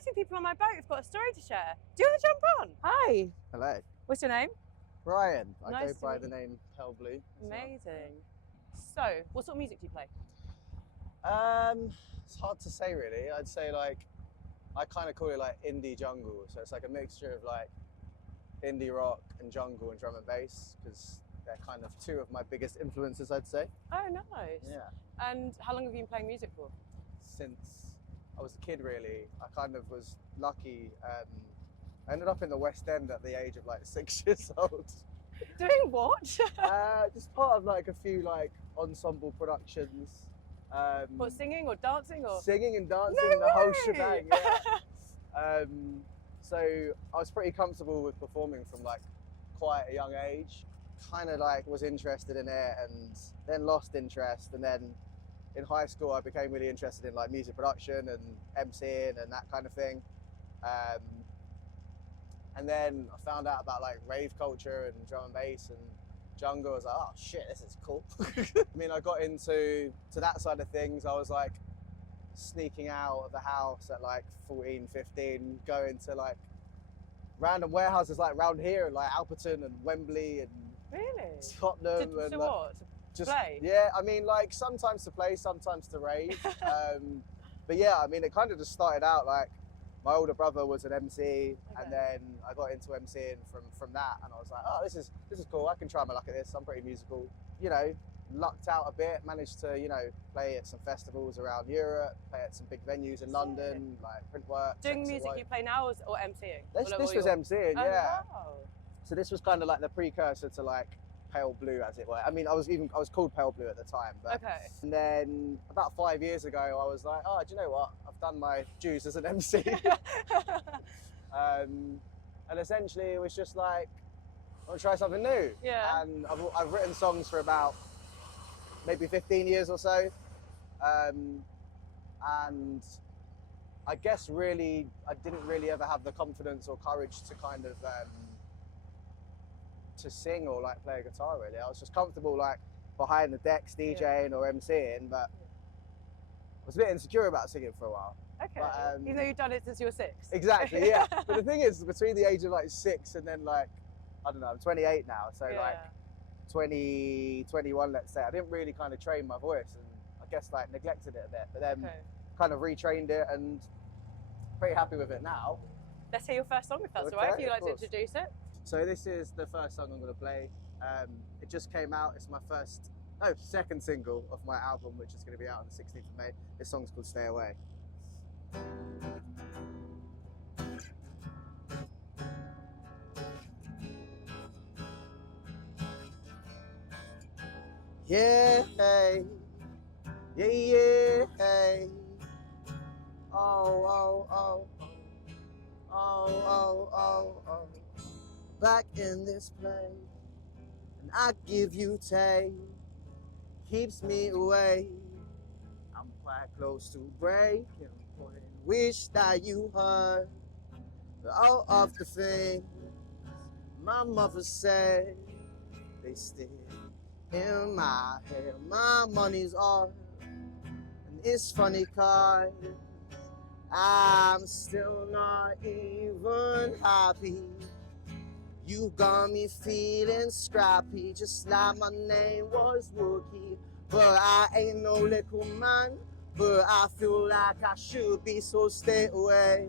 exciting people on my boat who've got a story to share. Do you want to jump on? Hi. Hello. What's your name? Ryan. I Nice go to by meet the you. name Paleblu. Amazing. So, what sort of music do you play? It's hard to say really. I'd say like, I kind of call it like indie jungle. So it's like a mixture of like indie rock and jungle and drum and bass, because they're kind of two of my biggest influences, I'd say. Oh, nice. Yeah. And how long have you been playing music for? Since I was a kid really. I kind of was lucky. I ended up in the West End at the age of like 6 years old. Doing what? Just part of like a few like ensemble productions. What, singing or dancing or? Singing and dancing, No the whole way! shebang, yeah. So I was pretty comfortable with performing from like quite a young age. Kind of like was interested in it and then lost interest. And then in high school, I became really interested in like music production and MCing and that kind of thing. And then I found out about like rave culture and drum and bass and jungle. I was like, oh shit, this is cool. I mean, I got into that side of things. I was like sneaking out of the house at like 14, 15, going to like random warehouses like around here, like Alperton and Wembley and Really? Tottenham. To and what? To just play? Yeah, I mean, like sometimes to play, sometimes to rave. But yeah, I mean, it kind of just started out like my older brother was an MC, and then I got into MCing from that, and I was like, oh, this is cool. I can try my luck at this. I'm pretty musical. You know, lucked out a bit. Managed to play at some festivals around Europe, play at some big venues in London, like Printworks. Doing music you play now or MCing? This was MCing, Oh, yeah. wow. So this was kind of like the precursor to like Paleblu, as it were. I mean, I was called Paleblu at the time, but Okay. And then about 5 years ago, I was like, oh, do you know what? I've done my dues as an MC. And essentially, it was just like, I want to try something new. Yeah. And I've written songs for about maybe 15 years or so. And I guess really, I didn't really ever have the confidence or courage to kind of to sing or like play a guitar really. I was just comfortable like behind the decks DJing or MCing, but I was a bit insecure about singing for a while. Okay. But, even though you've done it since you were 6. Exactly, yeah. But the thing is, between the age of like 6 and then like, I don't know, I'm 28 now, so like 20, 21, let's say, I didn't really kind of train my voice, and I guess like neglected it a bit, but then kind of retrained it and pretty happy with it now. Let's hear your first song if that's all right, if you'd like to introduce it. So this is the first song I'm going to play. It just came out. It's my second single of my album, which is going to be out on the 16th of May. This song's called Stay Away. Yeah, hey, yeah, hey. Oh. Back in this place, and I give you take, keeps me away. I'm quite close to breaking point. Wish that you heard all of the things my mother said. They still in my head. My money's off, and it's funny 'cause I'm still not even happy. You got me feeling scrappy, just like my name was Wookie. But I ain't no little man, but I feel like I should be, so stay away.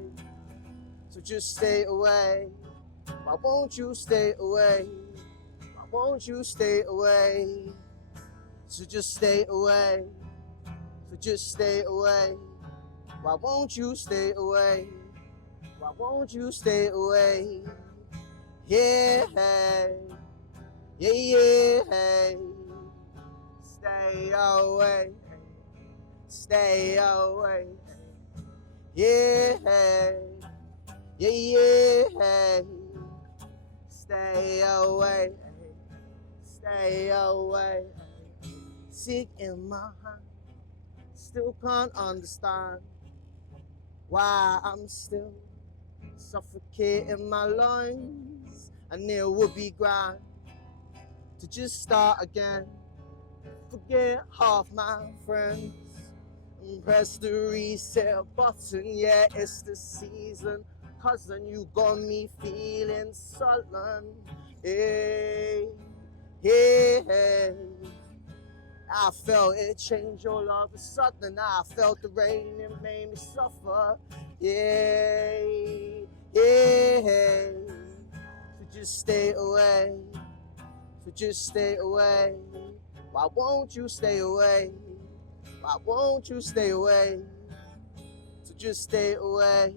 So just stay away. Why won't you stay away? Why won't you stay away? So just stay away. So just stay away. Why won't you stay away? Why won't you stay away? Yeah, yeah, stay away, stay away. Yeah, yeah, stay away, stay away. Sick in my hand, still can't understand why I'm still suffocating my lungs. And it would be grand to just start again, forget half my friends, Press the reset button, yeah, it's the season. Cousin, you got me feeling sullen. Hey, hey, hey. I felt it change all of a sudden. I felt the rain, it made me suffer. Yeah, yeah. So just stay away. So just stay away. Why won't you stay away? Why won't you stay away? So just stay away.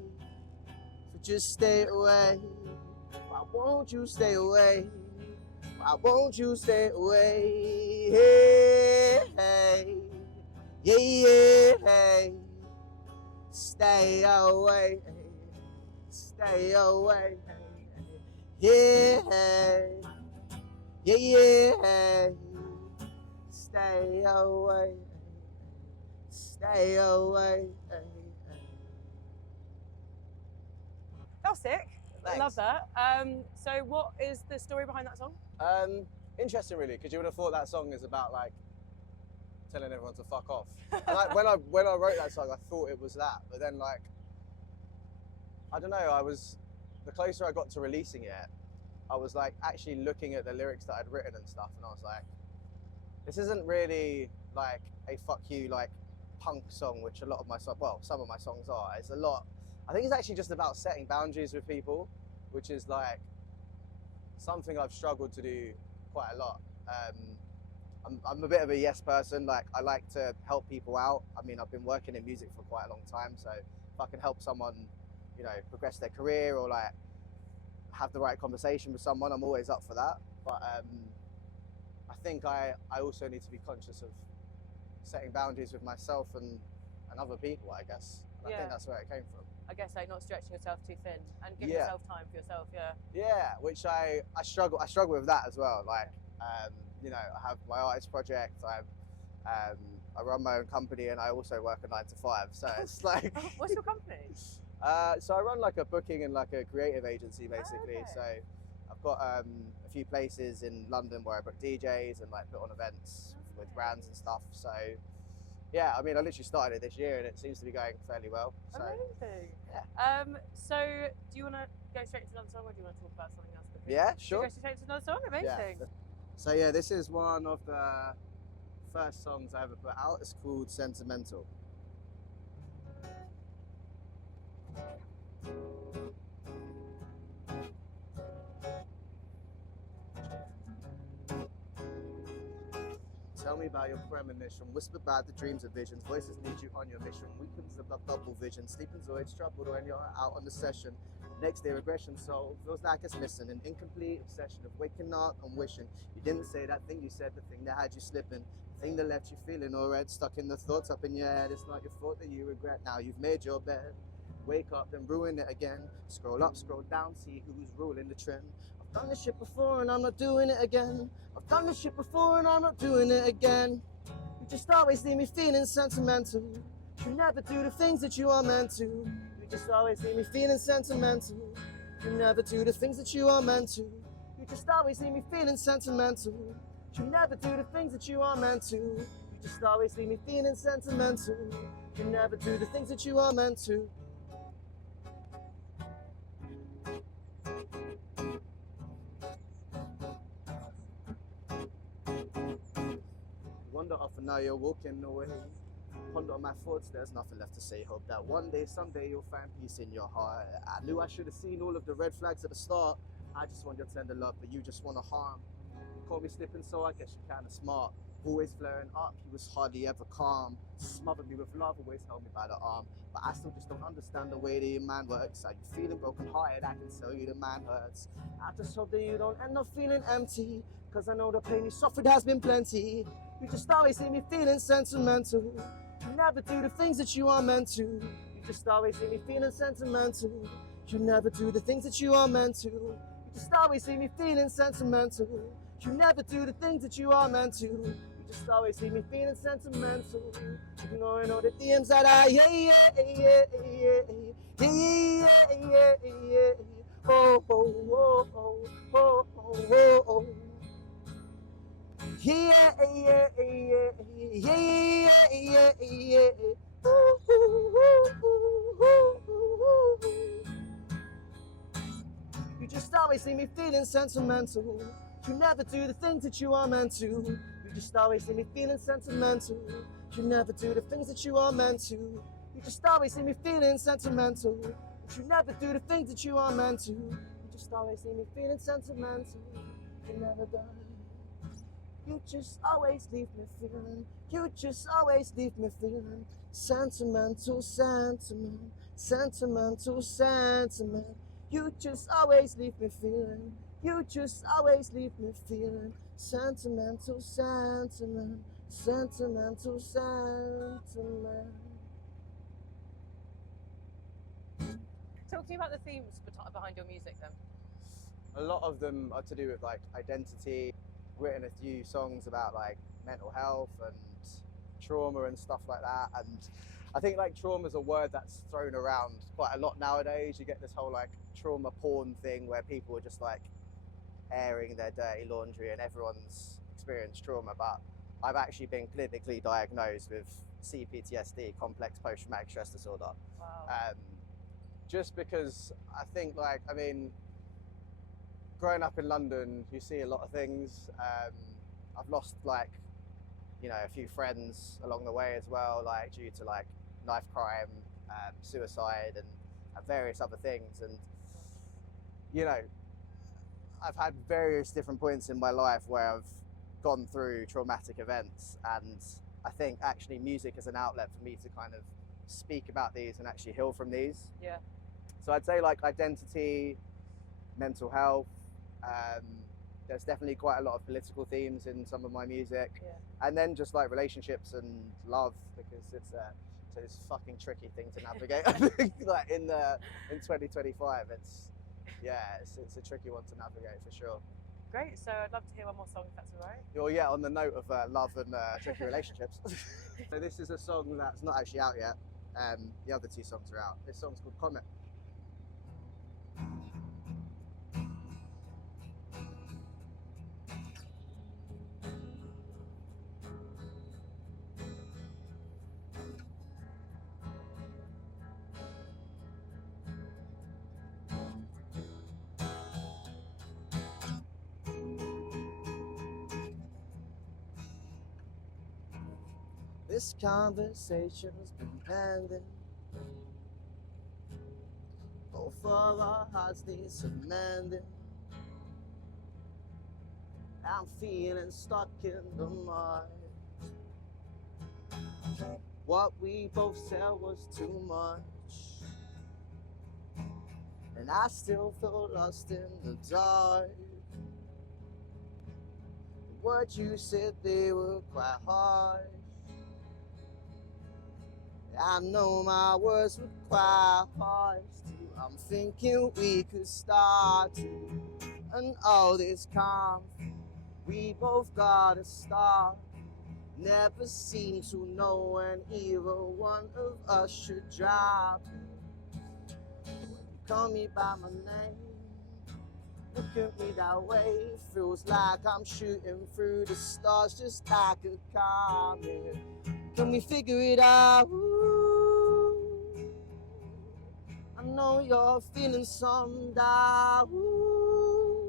So just stay away. Why won't you stay away? Why won't you stay away? Hey, hey, yeah, yeah, hey. Stay away, stay away. Yeah, hey, yeah, yeah, hey. Stay away, stay away. That was sick. I Thanks. love that. So what is the story behind that song? Interesting, really, because you would have thought that song is about like telling everyone to fuck off. And when I wrote that song, I thought it was that, but then like I don't know. The closer I got to releasing it, I was like actually looking at the lyrics that I'd written and stuff, and I was like, this isn't really like a fuck you like punk song, which a lot of my some of my songs are. It's a lot. I think it's actually just about setting boundaries with people, which is like something I've struggled to do quite a lot. I'm a bit of a yes person. Like I like to help people out. I mean, I've been working in music for quite a long time, so if I can help someone, you know, progress their career or like have the right conversation with someone, I'm always up for that. But I think I also need to be conscious of setting boundaries with myself and other people, I guess. And I think that's where it came from. I guess like not stretching yourself too thin and giving Yeah. yourself time for yourself. Yeah. Yeah, which I struggle with that as well. Like, you know, I have my artist project. I run my own company, and I also work a 9 to 5. So it's like, What's your company? so I run like a booking and like a creative agency basically. Okay. So I've got a few places in London where I book DJs and like put on events with brands and stuff. So yeah, I mean, I literally started it this year, and it seems to be going fairly well. So Amazing. yeah. So do you want to go straight to another song, or do you want to talk about something else quickly? Yeah, Should we sure. go straight to another song? Amazing. Yeah. So yeah, this is one of the first songs I ever put out. It's called Sentimental. Tell me about your premonition. Whisper about the dreams and visions. Voices need you on your mission. Weekends of double vision. Sleeping zoids troubled when you're out on the session. Next day regression, so feels like it's missing. An incomplete obsession of waking up and wishing you didn't say that thing you said, the thing that had you slipping, the thing that left you feeling all red, stuck in the thoughts up in your head. It's not your fault that you regret. Now you've made your bed. Wake up, then ruin it again. Scroll up, scroll down, see who's ruling the trend. I've done this shit before and I'm not doing it again. I've done this shit before and I'm not doing it again. You just always leave me feeling sentimental. You never do the things that you are meant to. You just always leave me feeling sentimental. You never do the things that you are meant to. You just always leave me feeling sentimental. You never do the things that you are meant to. You just always leave me feeling sentimental. You never do the things that you are meant to. Wonder often now you're walking away. Ponder on my thoughts, there's nothing left to say. Hope that one day, someday you'll find peace in your heart. I knew I should have seen all of the red flags at the start. I just want your tender love, but you just want to harm. You call me slipping, so I guess you're kind of smart. Always flaring up, he was hardly ever calm. Smothered me with love, always held me by the arm. But I still just don't understand the way that your man works. Are you feeling broken hearted? I can tell you the man hurts. I just hope that you don't end up feeling empty, cause I know the pain you suffered has been plenty. You just always leave me feeling sentimental. You never do the things that you are meant to. You just always leave me feeling sentimental. You never do the things that you are meant to. You just always leave me feeling sentimental. You never do the things that you are meant to. You just always leave me feeling sentimental. Ignoring all the DMs that I oh oh oh oh oh oh oh. Yeah, yeah, yeah, yeah, yeah, yeah. You just always leave me feeling sentimental. You never do the things that you are meant to. You just always leave me feeling sentimental. You never do the things that you are meant to. You just always leave me feeling sentimental. But you never do the things that you are meant to. You just always leave me feeling sentimental. You never do. You just always leave me feeling. You just always leave me feeling sentimental, sentiment, sentimental, sentiment. You just always leave me feeling. You just always leave me feeling sentimental, sentiment, sentimental, sentiment. Talk to me about the themes behind your music then. A lot of them are to do with like identity. Written a few songs about like mental health and trauma and stuff like that, and I think like trauma is a word that's thrown around quite a lot nowadays. You get this whole like trauma porn thing where people are just like airing their dirty laundry and everyone's experienced trauma, but I've actually been clinically diagnosed with CPTSD, complex post-traumatic stress disorder. Wow. Just because I think like, I mean, growing up in London, you see a lot of things. I've lost like, you know, a few friends along the way as well, like due to like knife crime, suicide and various other things. And, you know, I've had various different points in my life where I've gone through traumatic events, and I think actually music is an outlet for me to kind of speak about these and actually heal from these. Yeah. So I'd say like identity, mental health, there's definitely quite a lot of political themes in some of my music, yeah. And then just like relationships and love, because it's a fucking tricky thing to navigate. I think like in 2025, it's a tricky one to navigate for sure. Great, so I'd love to hear one more song if that's all right. Well, yeah, on the note of love and tricky relationships. So this is a song that's not actually out yet. The other two songs are out. This song's called Comet. This conversation's been pending. Both of our hearts need some mending. I'm feeling stuck in the mud. What we both said was too much, and I still feel lost in the dark. The words you said, they were quite harsh. I know my words were quite harsh too. I'm thinking we could start to, and all this conflict, we both gotta stop. Never seem to know when either one of us should drop. When you call me by my name, look at me that way, feels like I'm shooting through the stars just like a comet. Can we figure it out? Ooh, I know you're feeling some doubt. Ooh,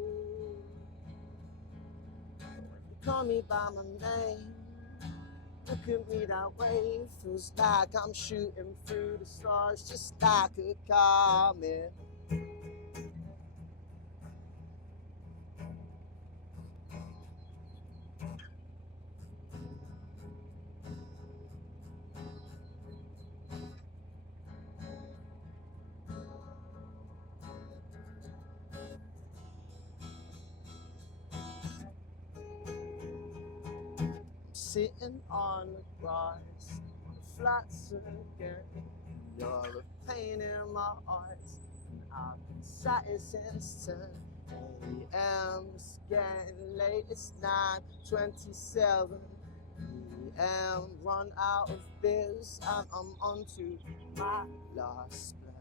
you call me by my name, look at me that way, feels like I'm shooting through the stars just like a comet. Sitting on the grass, on the flats again. You're a pain in my eyes. I've been sat here since 10 a.m. It's getting late, it's 9:27 p.m. Run out of beers and I'm on to my last plan.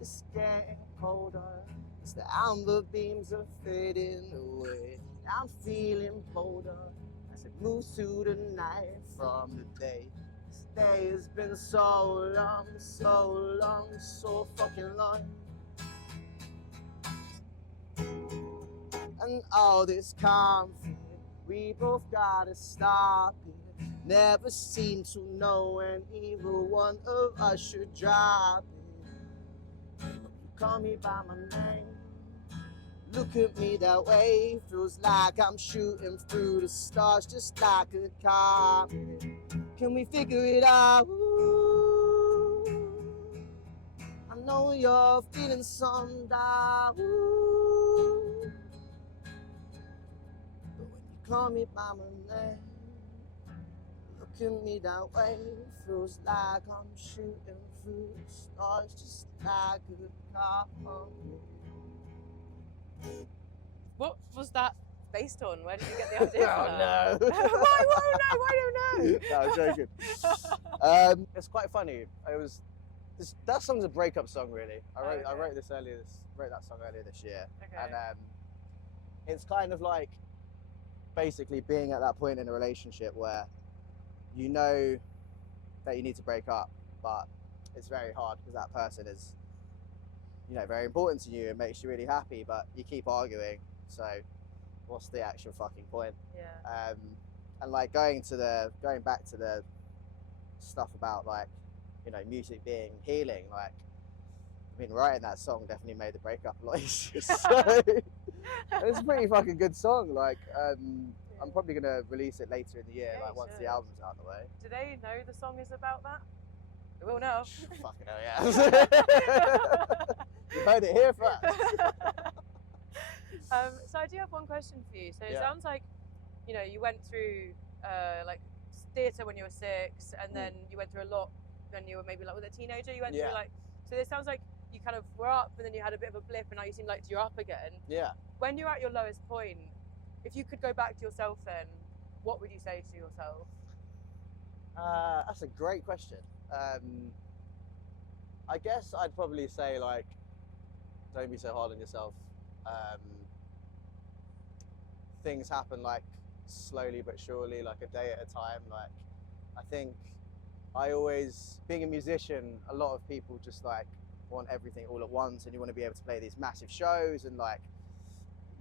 It's getting colder as the amber beams are fading away. I'm feeling bolder as it moves through the night from the day. It's day has been so long, so fucking long. And all this conflict, we both gotta stop it. Never seem to know when either one of us should drop it. You call me by my name, look at me that way. Feels like I'm shooting through the stars just like a comet. Can we figure it out? Ooh, I know you're feeling some doubt. Ooh, but when you call me by my name, look at me that way. Feels like I'm shooting through the stars just like a comet. What was that based on? Where did you get the idea for Oh that? no! Why won't I? Why don't know? No, I'm joking. It's quite funny. That song's a breakup song, really. I wrote that song earlier this year, Okay. and it's kind of like basically being at that point in a relationship where you know that you need to break up, but it's very hard because that person is, you know, very important to you and makes you really happy, but you keep arguing. So, what's the actual fucking point? Yeah. And like going back to the stuff about like, you know, music being healing, like, I mean, writing that song definitely made the breakup a lot easier. So it's a pretty fucking good song. Like, I'm probably gonna release it later in the year, Yeah, like you once should. the album's out of the way. Do they know the song is about that? They will know. Fucking hell, yeah. You heard it here first. So I do have one question for you. So it Yeah. sounds like, you know, you went through like theatre when you were 6, and then you went through a lot when you were maybe like with a teenager. You went through like, so it sounds like you kind of were up, and then you had a bit of a blip, and now you seem like you're up again. Yeah. When you're at your lowest point, if you could go back to yourself then, what would you say to yourself? That's a great question. I guess I'd probably say, like, don't be so hard on yourself. Things happen like slowly but surely, like a day at a time. Like, I think being a musician, a lot of people just like want everything all at once, and you want to be able to play these massive shows, and like,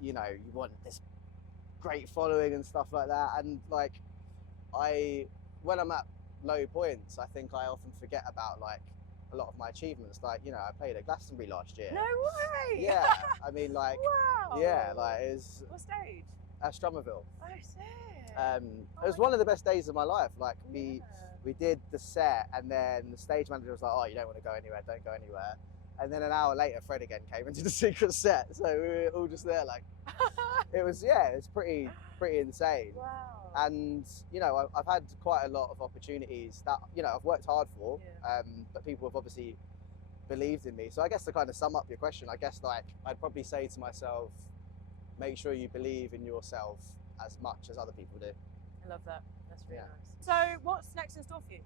you know, you want this great following and stuff like that. And like, when I'm at low points, I think I often forget about like a lot of my achievements. Like, you know, I played at Glastonbury last year. No way! Yeah, I mean, like, wow! yeah, like it's What stage? Stromerville. Oh, sick! It was one of the best days of my life. Like, we did the set, and then the stage manager was like, "Oh, you don't want to go anywhere, don't go anywhere." And then an hour later, Fred again came into the secret set, so we were all just there. Like, it was pretty insane. Wow! And you know, I've had quite a lot of opportunities that, you know, I've worked hard for, but people have obviously believed in me. So I guess to kind of sum up your question, I guess like I'd probably say to myself, make sure you believe in yourself as much as other people do. I love that. That's really nice. So what's next in store for you?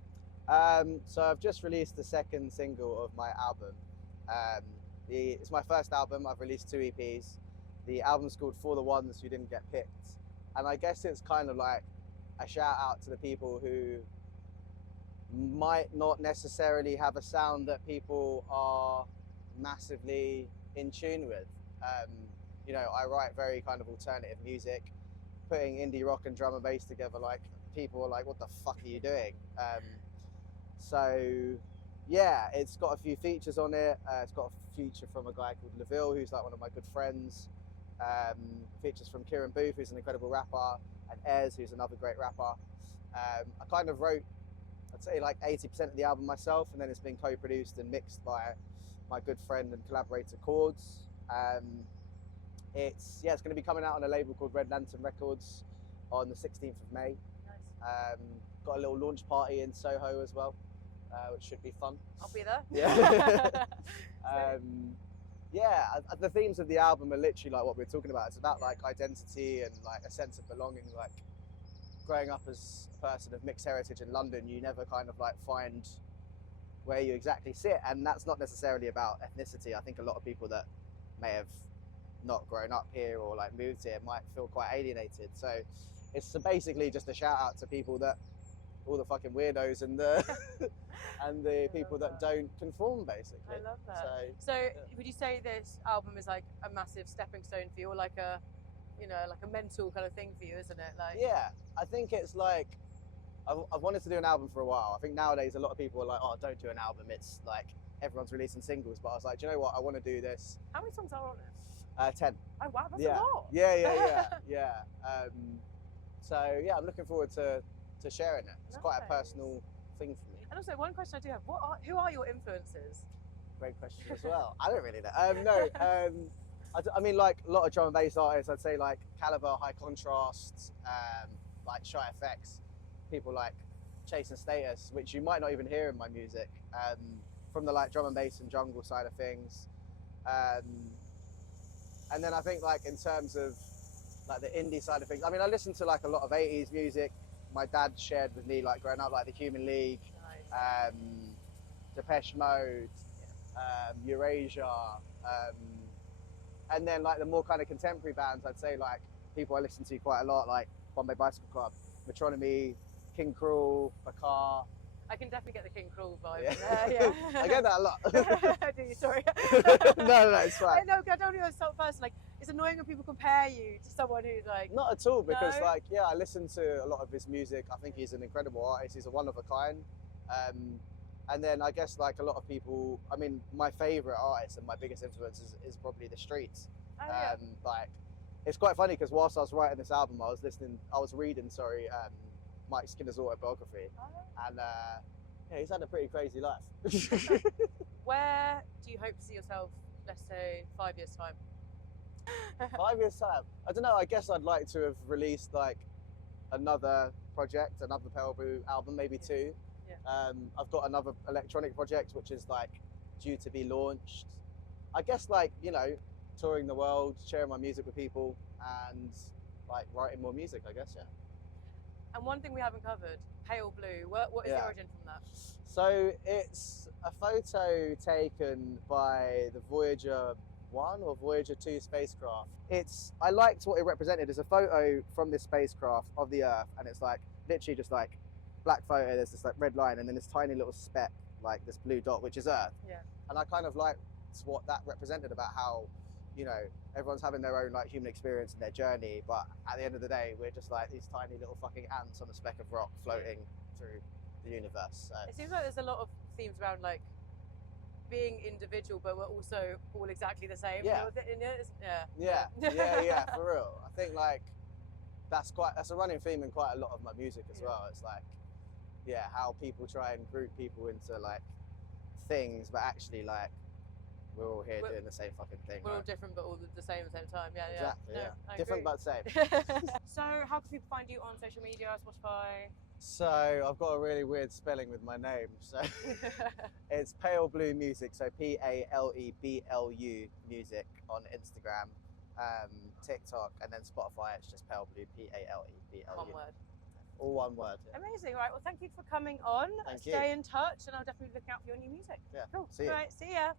So I've just released the second single of my album. It's my first album. I've released 2 EPs. The album's called For the Ones Who Didn't Get Picked. And I guess it's kind of like a shout out to the people who might not necessarily have a sound that people are massively in tune with. You know, I write very kind of alternative music, putting indie rock and drum and bass together. Like, people are like, "What the fuck are you doing?" So yeah, it's got a few features on it. It's got a feature from a guy called Laville, who's like one of my good friends. Features from Kieran Booth, who's an incredible rapper, and Ez, who's another great rapper. I kind of wrote, I'd say, like 80% of the album myself, and then it's been co-produced and mixed by my good friend and collaborator Chords. It's going to be coming out on a label called Red Lantern Records on the 16th of May. Nice. Got a little launch party in Soho as well, which should be fun. I'll be there. Yeah. The themes of the album are literally like what we're talking about. It's about like identity and like a sense of belonging. Like, growing up as a person of mixed heritage in London, you never kind of like find where you exactly sit, and that's not necessarily about ethnicity. I think a lot of people that may have not grown up here or like moved here might feel quite alienated. So it's basically just a shout out to people that all the fucking weirdos and the and the people that don't conform, basically. I love that. So would you say this album is like a massive stepping stone for you, or like a, you know, like a mental kind of thing for you, isn't it? Like, yeah, I think it's like I've wanted to do an album for a while. I think nowadays a lot of people are like, oh, don't do an album. It's like everyone's releasing singles. But I was like, do you know what? I want to do this. How many songs are on it? 10. Oh wow, that's a lot. Yeah. So yeah, I'm looking forward to sharing it. It's quite a personal thing for me. And also, one question I do have: who are your influences? Great question as well. I don't really know. I mean, like a lot of drum and bass artists, I'd say like Caliber, High Contrast, like Shy FX, people like Chase and Status, which you might not even hear in my music, from the like drum and bass and jungle side of things. And then I think like in terms of like the indie side of things, I mean, I listen to like a lot of 80s music. My dad shared with me like growing up, like the Human League, Depeche Mode, Eurasia, and then like the more kind of contemporary bands, I'd say like people I listen to quite a lot, like Bombay Bicycle Club, Metronomy, King Cruel, Bakar. I can definitely get the King Cruel vibe. Yeah. I get that a lot. Do you? Sorry. No, it's fine. No, I don't know a sort of person. Like, it's annoying when people compare you to someone who's like. Not at all, because like, yeah, I listen to a lot of his music. I think he's an incredible artist. He's a one of a kind. And then I guess like a lot of people, I mean, my favorite artist and my biggest influence is probably the Streets. Like, it's quite funny because whilst I was writing this album, I was reading, Mike Skinner's autobiography, and yeah, he's had a pretty crazy life. Where do you hope to see yourself, let's say, 5 years' time? 5 years' time? I don't know, I guess I'd like to have released like another project, another Paleblu album, maybe 2. Yeah. I've got another electronic project which is like due to be launched. I guess like, you know, touring the world, sharing my music with people, and like writing more music, I guess, yeah. And one thing we haven't covered, Paleblu, what is the origin from that? So it's a photo taken by the Voyager 1 or Voyager 2 spacecraft. I liked what it represented as a photo from this spacecraft of the Earth, and it's like literally just like black photo, there's this like red line and then this tiny little speck, like this blue dot, which is Earth. Yeah. And I kind of liked what that represented about how, you know, everyone's having their own like human experience and their journey, but at the end of the day, we're just like these tiny little fucking ants on a speck of rock floating through the universe. So. It seems like there's a lot of themes around like being individual, but we're also all exactly the same. Yeah. Yeah, for real. I think like that's a running theme in quite a lot of my music as well. It's like, yeah, how people try and group people into like things, but actually like we're all here doing the same fucking thing. We're all different, but all the same at the same time. Yeah, exactly, yeah. No, different but same. So, how can people find you on social media, Spotify? So, I've got a really weird spelling with my name. So, it's Paleblu Music. So, Paleblu Music on Instagram, TikTok, and then Spotify. It's just Paleblu, Paleblu. One word. All one word. Yeah. Amazing. All right. Well, thank you for coming on. Thank you. Stay in touch, and I'll definitely look out for your new music. Yeah. Cool. See you. All right. See ya.